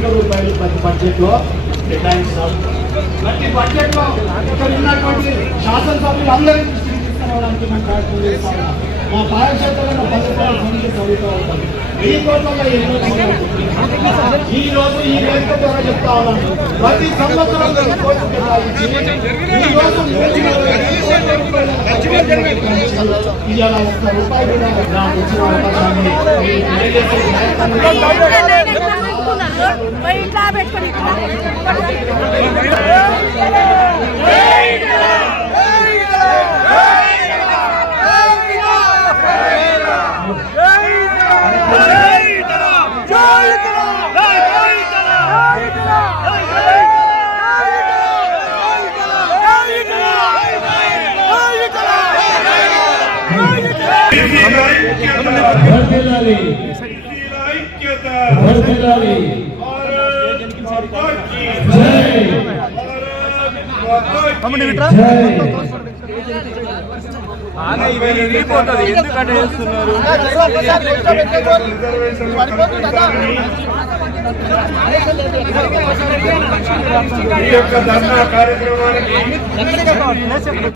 కోట్ల రూపాయలు ప్రతి బడ్జెట్లో కేటాయిస్తారు ప్రతి బడ్జెట్లో ఇక్కడ ఉన్నటువంటి శాసనసభ్యులు అందరికీ దృష్టికి మేము ప్రయత్నం చేస్తా ఉన్నాం మా పాఠశాలలో పథకాల సమస్య చదువుతూ ఉంటాం ఈ ఈ రోజు ఈ వేదిక ద్వారా చెప్తా ఉన్నాను ప్రతి సంవత్సరం ఈ ఈ ఒక్క రూపాయి కూడా నాకు వచ్చిన అవకాశాన్ని ఎందుకంటే చేస్తున్నారు ఈ యొక్క ధర్నా కార్యక్రమానికి